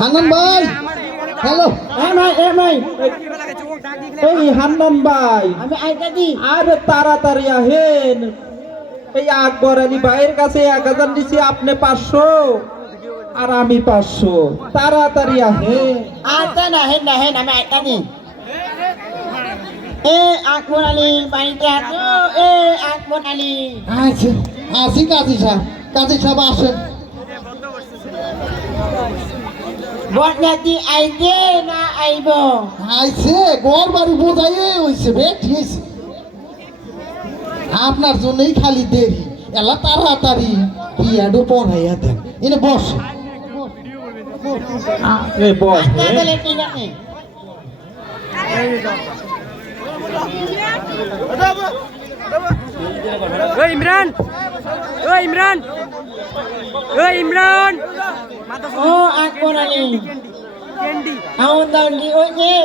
হান্নান ভাই, হ্যালো। এই হান্নান ভাই, আমি আইতাছি। আরে তাড়াতাড়ি আহেন। এই আকবর আলী ভাইয়ের কাছে 1000 দিছি, আপনি 500 আর আমি 500। তাড়াতাড়ি আহেন। আচ্ছা নাহেন নাহেন আমি আইতাছি। এ আকবর আলী বাড়িতে আছো? এ আকবর আলী আচ্ছা, আসি কাজী সাহেব। কাজী সাহেব আসেন। বদনাতি আইছে না আইব? আইছে, ঘর বাড়ি বোঝাইয়ে হইছে, বেটি হইছে। আপনার জন্যই খালি দেরি, এলা তাড়াতাড়ি বিয়াডো পড়াইয়া দেন। এনে বস। আরে বস। আচ্ছা তাহলে ঠিক আছে। ওই ইমরান, ওই ইমরান, ওই ইমরান। ও আকবর আলী ক্যান্ডি আউন দাউন্ডি ওই যে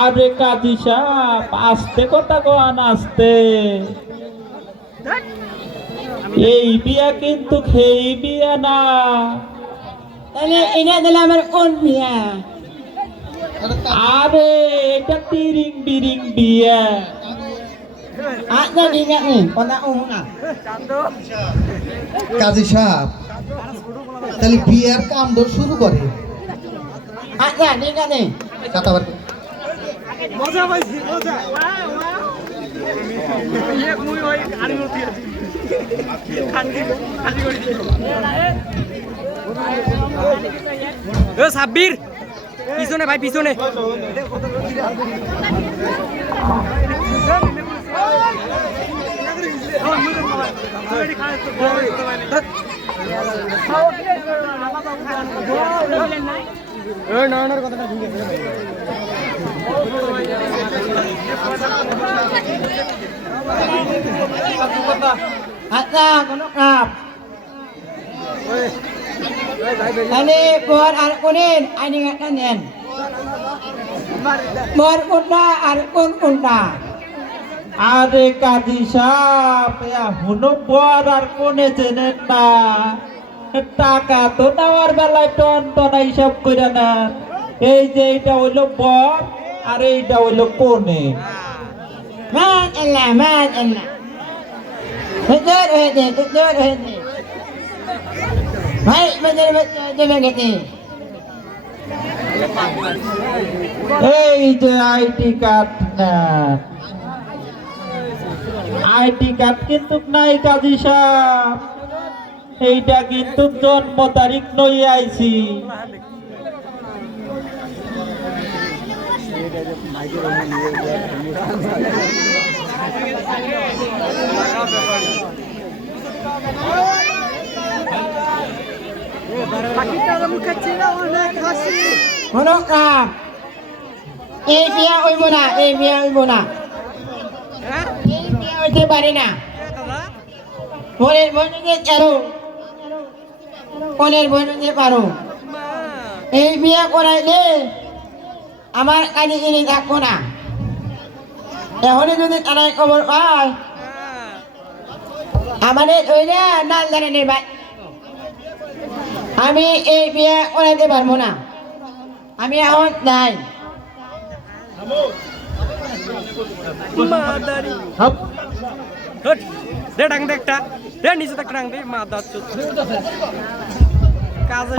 আরে কাজী সাহেব, আস্তে কথা কন, আস্তে। এই বিয়া কিন্তু খেই বিয়া না। তাহলে এটা দিলে আমার কোন বিয়া? আরে এটা তিরিং বিরিং বিয়া। আচ্ছা ঠিক আছে, কথা ও না। কাজী সাহেব, তাহলে বিয়ার কাম শুরু করে। আচ্ছা ঠিক আছে। কথা বল। মজা পাইছি মজা। এক মুই ওই গাড়ি মতি আছি। খালি খালি করে দিই। ও সাব্বির, পিছনে ভাই পিছনে। আচ্ছা কোনো কাপ তাহলে বর আর কোনের আইনি একটা নেন। বর কোনটা আর কোন কোনটা? আরে কাজী সাহেব, হুনো বর আর কোনে চেনেন না? টাকা তো নেওয়ার বেলায় টন টনা হিসাব করে না। এই যে এইটা হইলো বর আর এইটা হইলো কোনে। মান আল্লাহ মান আল্লাহ বেজার হয়েছে বেজার হয়েছে ভাই বেজার চলে গেছে। এই যে আইটি কার্ড না, আইটি কার্ড কিন্তু নাই কাজী সাহেব। এইটা কিন্তু জন্ম তারিখ নই আইছি। কোনো কাপ এই বিয়া হইব না, এই বিয়া হইব না, এই বিয়া হইতে পারে না। মনের বন্ধুদের চারো, মনের বন্ধুদের পারো। এই বিয়া করাইলে আমার কাজে যিনি থাকবো না। এখনই যদি তারাই খবর পায় আমাদের ওইটা নাল জানানের ভাই, আমি এই বিয়ে করাইতে পারবো না। আমি এখন নাই।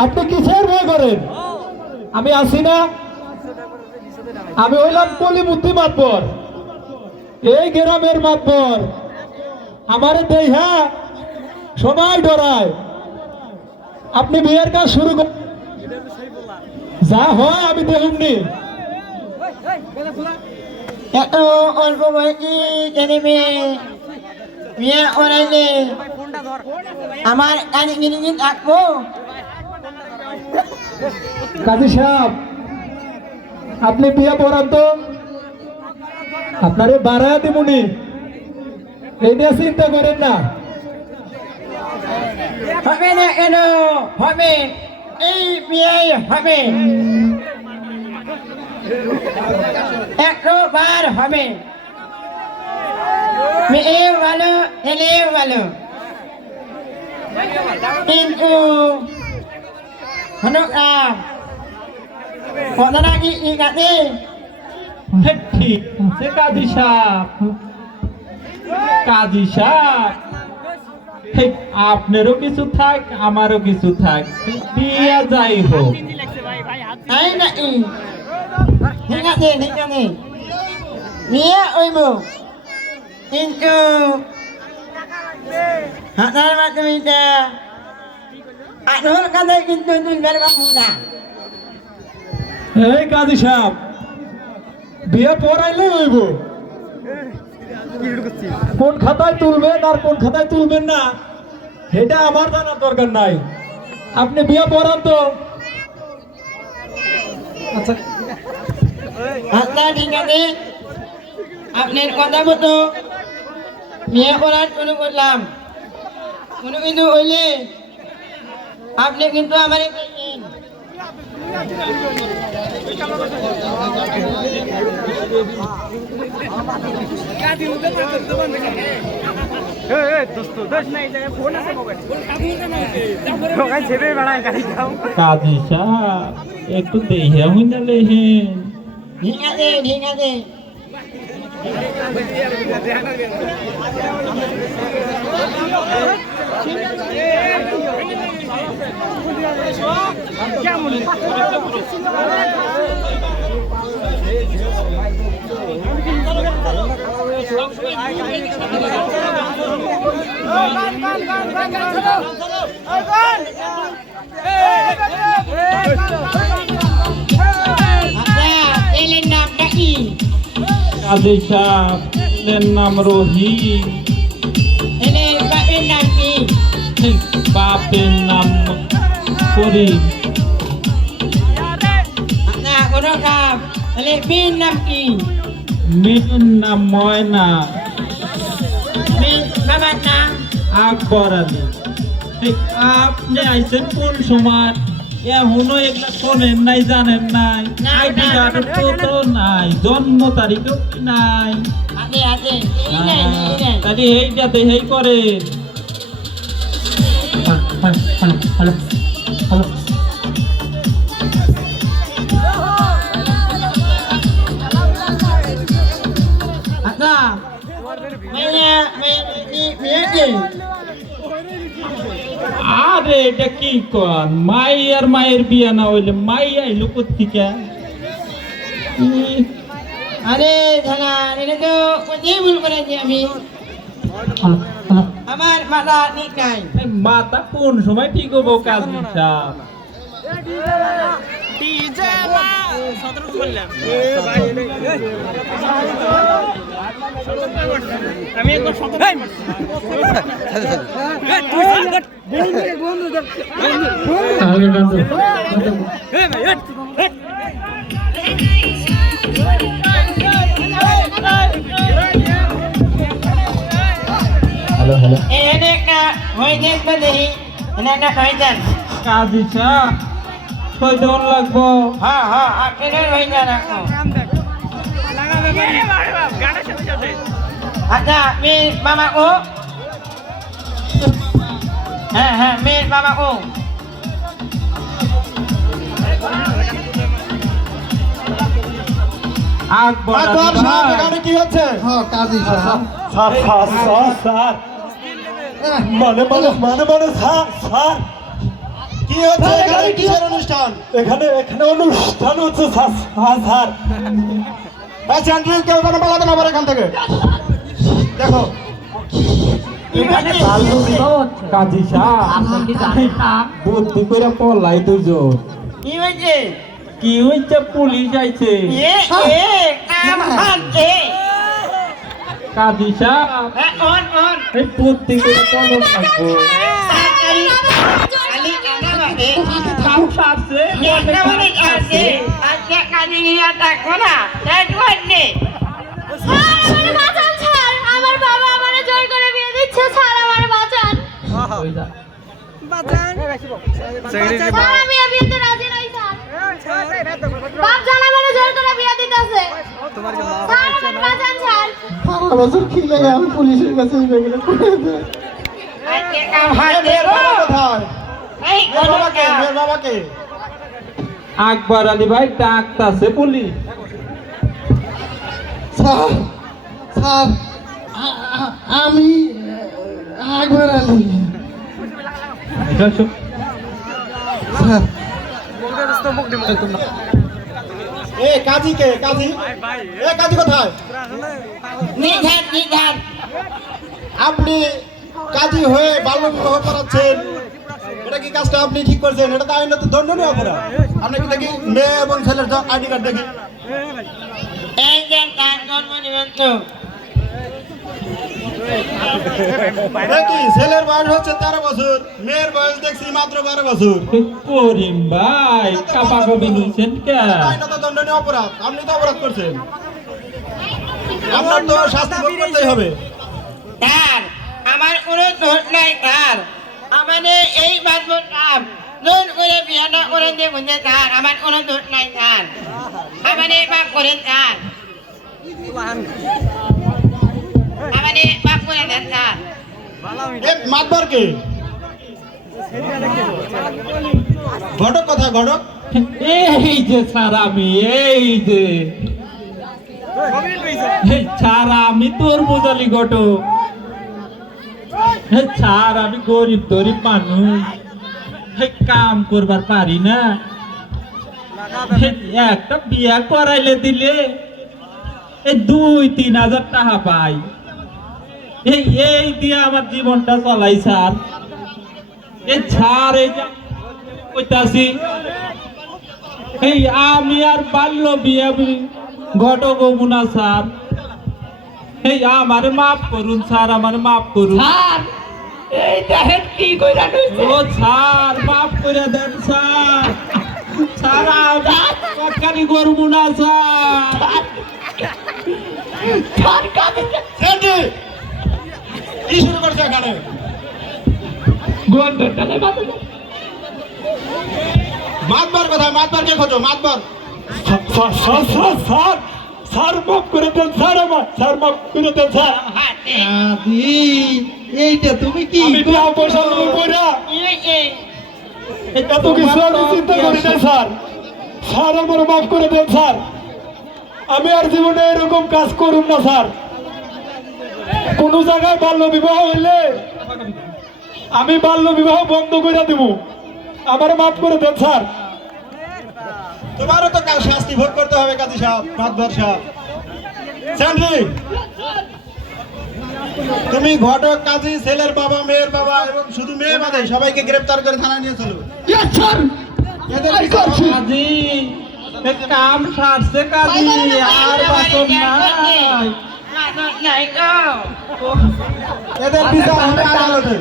আপনি কিসের ভয় করেন? আমি আছি না। আমি হইলাম কলি বুদ্ধি মাতবর, এই গ্রামের মাতবর। আমারে দেহা সবাই ডরায়। আপনি বিয়ের কাজ শুরু করেন, যা হয় আমি দেখুননি। এত অল্প বয়সী ছেলে মেয়ে বিয়ে করাইলে আমার কাজে যিনি থাকবো। কাজী সাহেব, আপনি বিয়ে পড়ান তো, আপনারে বাড়ায় দিবনি, এই নিয়ে চিন্তা করেন না। হবে না কেন? হবে, এই বিয়ে হবে, 100 বার হবে। মেয়েও ভালো ছেলেও ভালো, কিন্তু Menukam. Kok tenang ingat ni. ঠিক আছে কাজী সাহেব কাজী সাহেব হেই, আপনারও কিছু থাক আমারও কিছু থাক বিয়া যাই হোক Ai nak ni. Ingat ni. Dia oimu. Itu. Hak nama tu kita. Aduh kata kita tu dari kamu dah. এই কাজী সাহেব বিয়া পড়াইলে হইব কোন খাতায় তুলবেন আর কোন খাতায় তুলবেন না এটা আমার জানার দরকার নাই আপনি বিয়া পড়ান তো আচ্ছা Hatta ingat ni. Apne kata betul. Dia orang kuno lam. Kuno itu oleh. Apne kintu amare kain. কাজী সাহেব একটু দেখে হইনা লেহেন Ingat ni. Elen nam daki. কাজী সাহেবের নাম রহিম Elen bapen nam ni. বাপের নাম করিম Nah, kuno kam. Elen bin nam ki. মেয়ের নাম ময়না Bin mama nam. Akbar Ali ঠিক, আপনি আইছেন কোন সময় এখনো এগুলা শোনেন নাই জানেন নাই আইডি কার্ডের তো নাই জন্ম তারিখও নাই Ade. Ini. তাহলে এইটাতে হেই করে Ada. Maya. আরে এটা কি কন মাই আর মায়ের বিয়া না হইলে মাই আইলো কোথেকে Ade sana ini tu kunci bulu pada dia mi. Amar mata ni kai. মাথা কোন সময় ঠিক হবো কাজী সাহেব আমি একবার hello Ini nak hoijan berdiri. Ini nak hoijan. কাজী সাহেব সৈদন লাগবো Ha. Akhirnya hoijan aku. গানের সাথে সাথে Ada mi mamaku. Mi mamaku. Akbar Ali কি হচ্ছে হ্যাঁ কাজী সাহেব স্যার মানে স্যার কি হচ্ছে এখানে কিসের অনুষ্ঠান এখানে অনুষ্ঠান হচ্ছে স্যার আচ্ছা কেউ কোনো পালাতে না পারে এখান থেকে দেখো কাজী সাহেব বুদ্ধি করে পলাই দুজন Ni macam. কি হইছে পুলিশ আইছে Aman. কাজী সাহেব On. এই বুদ্ধি করে পলক লাগবো Ali anak ni. খাও সারছে Dia nama ni kasi. Ajak kali ni tak kena. Dah dua ni. আমার বাঁচান ছাড় আমার বাবা আমারে জোর করে বিয়ে দিচ্ছে ছাড় আমার বাঁচান ছাড় আমি এই বিয়েতে রাজি নই স্যার বাপ জান আমারে জোর করে বিয়ে দিতেছে ছাড় আমার বাঁচান ছাড় বছর কি লাগে আমি পুলিশের কাছে গেলে করে দে Ajak kau hadir. কোথায় এই মেয়ের কোনো বাবাকে কাম। মেয়ের বাবাকে আকবর আলী ভাই ডাকতাছে পুলিশ। স্যার স্যার আমি আকবর আলী স্যার এ কাজী কে কাজী এ কাজী কোথায় নিঘাত নিঘাত আপনি কাজী হয়ে বাল্য বিবাহ করাচ্ছেন এটা কি কাজটা আপনি ঠিক করছেন এটা তো আইনত দণ্ডনীয় অপরাধ আপনি কি দেখি মেয়ে এবং ছেলের আইডি কার্ড দেখি এই যে তার জন্ম নিবন্ধন দেখি ছেলের বয়স হচ্ছে 13 বছর মেয়ের বয়স দেখছি মাত্র 12 বছর করিম ভাই কাপাকাপি নিছেন কে? এটা আইনত দণ্ডনীয় অপরাধ আপনি তো অপরাধ করছেন আপনার তো শাস্তি ভোগ করতেই হবে স্যার আমার কোনো দোষ নাই স্যার আমাদের এই বাদবো কাম জোর করে বিয়াটা করে দিয়ে বুঝে স্যার আমার কোনো দোষ নাই স্যার আমাদের বাপ করেন স্যার আমাদের বাপ করে দেন স্যার এ মাতবার কে ঘটক কোথায় ঘটক এই যে স্যার আমি এই যে এই স্যার আমি তোর বোঝালি ঘটক। এই স্যার আমি গরিব গরিব মানুষ এই কাম করবার পারি না। এই একটা বিয়া করাইলে দিলে এই 2-3 হাজার টাকা পাই এই দিয়ে আমার জীবনটা চলাই স্যার। এই স্যার এই যে কইতাছি এই আমি আর বাল্য বিয়া ঘটক হবো না স্যার। এই আমারে মাফ করুন স্যার আমারে মাফ করুন স্যার। এই দেখেন কি কইরা কইছে ও স্যার মাফ করে দেন স্যার। স্যার আমি করবো না স্যার। সেন্টি কি শুরু করছে এখানে মাতবার কোথায় মাতবার কে খোঁজো মাতবার স্যার স্যার মাফ করে দেন স্যার আমার স্যার মাফ করে দেন স্যার আদি এইটা তুমি কি আমি বিয়া পয়সা নেবো কইরা এত কিছু আমি চিন্তা করি নাই স্যার স্যার আমার মাফ করে দেন স্যার আমি আর জীবনে এরকম কাজ করুন না স্যার কোন জায়গায় বাল্য বিবাহ হইলে আমি বাল্য বিবাহ বন্ধ করে দিব আমার মাফ করে দেন স্যার তোমারও তো শাস্তি ভোগ করতে হবে কাজী সাহেব মাতবার সাহেব স্যান্ডি তুমি ঘটক কাজী ছেলের বাবা মেয়ের বাবা এবং শুধু মেয়ে বাদে সবাইকে গ্রেফতার করে থানায় নিয়ে চলো এদের বিচার হবে। কাজী এই কাম সারছে কাজী আর বাসন নাই। এদের বিচার হবে আদালতে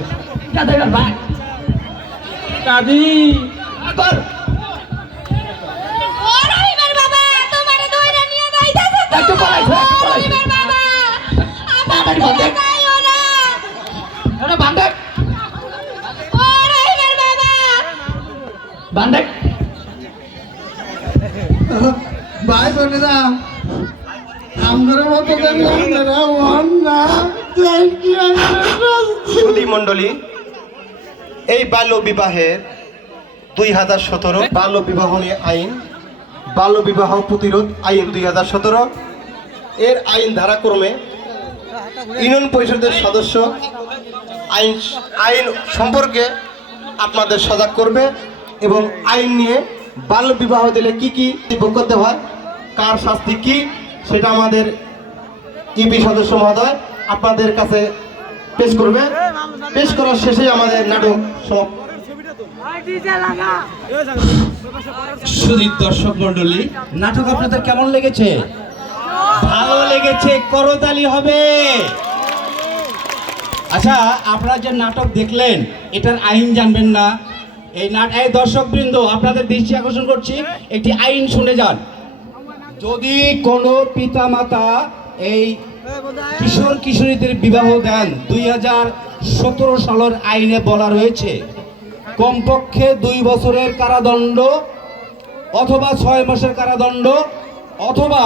কাজী ও রহিমের বাবা তোমারে ধইরা নিয়ে যাইতাছে তো রহিমের বাবা আমার দিকে যাইও না এটা বান্ধব ও রহিমের বাবা বান্ধব ভাই বোনেরা আমার মতো সুধী মণ্ডলী এই বাল্য বিবাহের 2017 বাল্য বিবাহ নিয়ে আইন বাল্য বিবাহ প্রতিরোধ আইন 2017 এর আইন ধারাক্রমে ইউনিয়ন পরিষদের সদস্য আইন সম্পর্কে আপনাদের সজাগ করবে এবং আইন নিয়ে বাল্য বিবাহ দিলে কি কি ভোগ করতে হয় কার শাস্তি কি সেটা আমাদের ইপি সদস্য মহোদয় আপনাদের কাছে পেশ করবে পেশ করার শেষে আমাদের নাটক সমাপ্ত। সুধী দর্শক মন্ডলী নাটক আপনাদের কেমন লেগেছে? ভালো লেগেছে করতালি হবে। আচ্ছা আপনারা যে নাটক দেখলেন এটার আইন জানবেন না এই দর্শকবৃন্দ আপনাদের দৃষ্টি আকর্ষণ করছি একটি আইন শুনে যান। যদি কোনো পিতামাতা এই কিশোর কিশোরীদের বিবাহ দেন 2017 সালের আইনে বলা রয়েছে কমপক্ষে 2 বছরের কারাদণ্ড অথবা 6 মাসের কারাদণ্ড অথবা